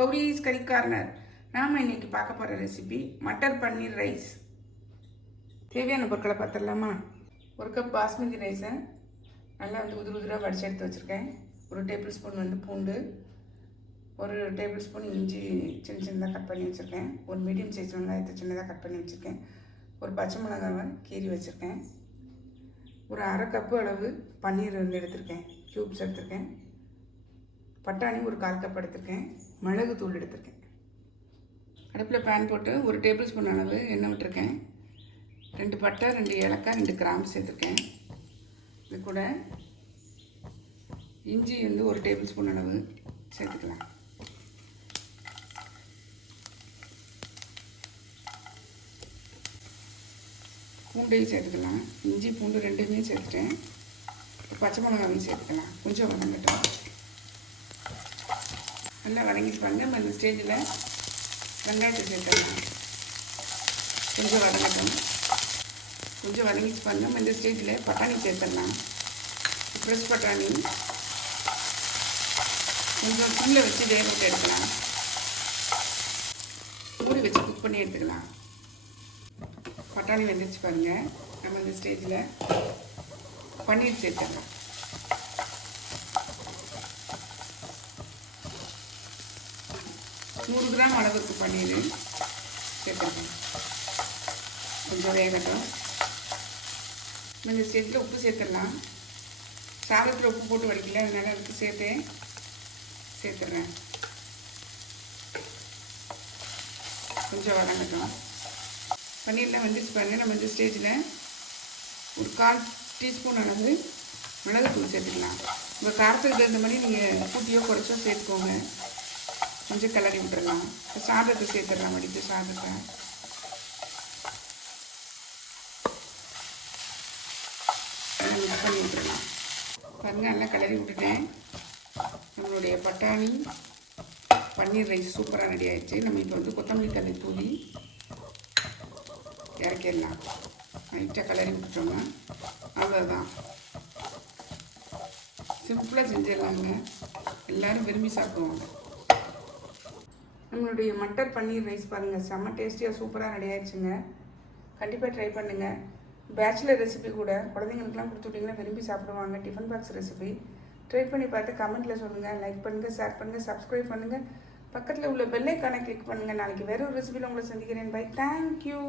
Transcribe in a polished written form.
கௌரிஸ் கறி கார்னர். நாம் இன்னைக்கு பார்க்க போகிற ரெசிபி மட்டர் பன்னீர் ரைஸ். தேவையான பொருட்களை பார்த்துடலாமா? ஒரு கப் பாஸ்மதி ரைஸை நல்லா உதிர உதிராக வடிச்சு எடுத்து வச்சுருக்கேன். ஒரு டேபிள் ஸ்பூன் பூண்டு, ஒரு டேபிள் ஸ்பூன் இஞ்சி சின்ன சின்னதாக கட் பண்ணி வச்சுருக்கேன். ஒரு மீடியம் சைஸ் வெங்காயத்தை சின்னதாக கட் பண்ணி வச்சுருக்கேன். ஒரு பச்சை மிளகாவை கீறி வச்சுருக்கேன். ஒரு அரை கப்பு அளவு பன்னீர் எடுத்திருக்கேன், க்யூப்ஸ் எடுத்திருக்கேன். பட்டாணி ஒரு 1/4 கப் எடுத்திருக்கேன். மிளகு தூள் எடுத்திருக்கேன். அடுப்பில் பேன் போட்டு ஒரு டேபிள் ஸ்பூன் அளவு எண்ணெய் விட்டுருக்கேன். 2 பட்டை, 2 ஏலக்காய், 2 கிராம்பு சேர்த்துருக்கேன். இது கூட இஞ்சி ஒரு டேபிள் ஸ்பூன் அளவு சேர்த்துக்கலாம். பூண்டையும் சேர்த்துக்கலாம். இஞ்சி பூண்டு ரெண்டுமே சேர்த்துட்டேன். பச்சை மிளகாவையும் சேர்த்துக்கலாம். கொஞ்சம் வதங்கட்டும். நல்லா வதங்கிட்டு பாருங்க. நம்ம இந்த ஸ்டேஜில் வெங்காயத்தை சேர்த்துக்கலாம். கொஞ்சம் வதங்கட்டும். கொஞ்சம் வதங்கிட்டு பாருங்க. நம்ம இந்த ஸ்டேஜில் பட்டாணி சேர்த்துடலாம். ஃப்ரெஷ் பட்டாணி கொஞ்சம் தூளை வச்சு வேக விட்டு எடுக்கலாம். மூடி வச்சு குக் பண்ணி எடுத்துக்கலாம். பட்டாணி வெந்துச்சு பாருங்கள். நம்ம இந்த ஸ்டேஜில் பன்னீர் சேர்த்துடலாம். நூறு கிராம் அளவுக்கு பன்னீர் சேர்த்துக்கலாம். கொஞ்சம் வேகட்டும். இந்த ஸ்டேஜில் உப்பு சேர்த்துடலாம். சாதத்தில் உப்பு போட்டு வடிக்கல, அதனால உப்பு சேர்த்துடுறேன். கொஞ்சம் வதங்கட்டும். பன்னீர்லாம் வந்துச்சு பாருங்கள். நம்ம இந்த ஸ்டேஜில் ஒரு 1/4 டீஸ்பூன் அளவு மிளகுத்தூள் சேர்த்துக்கலாம். உங்கள் காரத்துக்கு தகுந்த மாதிரி நீங்கள் கூட்டியோ குறைச்சோ சேர்த்துக்கோங்க. கொஞ்சம் கிளறி விட்டுடலாம். சாதத்தை சேர்த்துடலாம். வடித்து சாதத்தை மிக்ஸ் பண்ணி விட்டுடலாம். பாருங்கள், நல்லா கிளறி விட்டுட்டேன். நம்மளுடைய பட்டாணி பன்னீர் ரைஸ் சூப்பராக ரெடி ஆகிடுச்சு. நம்ம இப்போ கொத்தமல்லி தழை தூவி இறக்கிடலாம். லைட்டாக கிளறி விட்டுட்டோங்க. அவ்வளோதான், சிம்பிளாக செஞ்சிடலாங்க. எல்லோரும் விரும்பி சாப்பிடுவாங்க. நம்மளுடைய மட்டர் பன்னீர் ரைஸ் பாருங்கள், செம்ம டேஸ்டியாக சூப்பராக ரெடி ஆகிடுச்சுங்க. கண்டிப்பாக ட்ரை பண்ணுங்கள். பேச்சுலர் ரெசிபி கூட குழந்தைங்களுக்குலாம் கொடுத்து விட்டிங்கன்னா விரும்பி சாப்பிடுவாங்க. டிஃபன் பாக்ஸ் ரெசிபி ட்ரை பண்ணி பார்த்து கமெண்ட்டில் சொல்லுங்கள். லைக் பண்ணுங்கள், ஷேர் பண்ணுங்கள், சப்ஸ்கிரைப் பண்ணுங்கள். பக்கத்தில் உள்ள பெல் ஐக்கானை கிளிக் பண்ணுங்கள். நாளைக்கு வேறு ஒரு ரெசிபியில் உங்களை சந்திக்கிறேன். பை. தேங்க்யூ.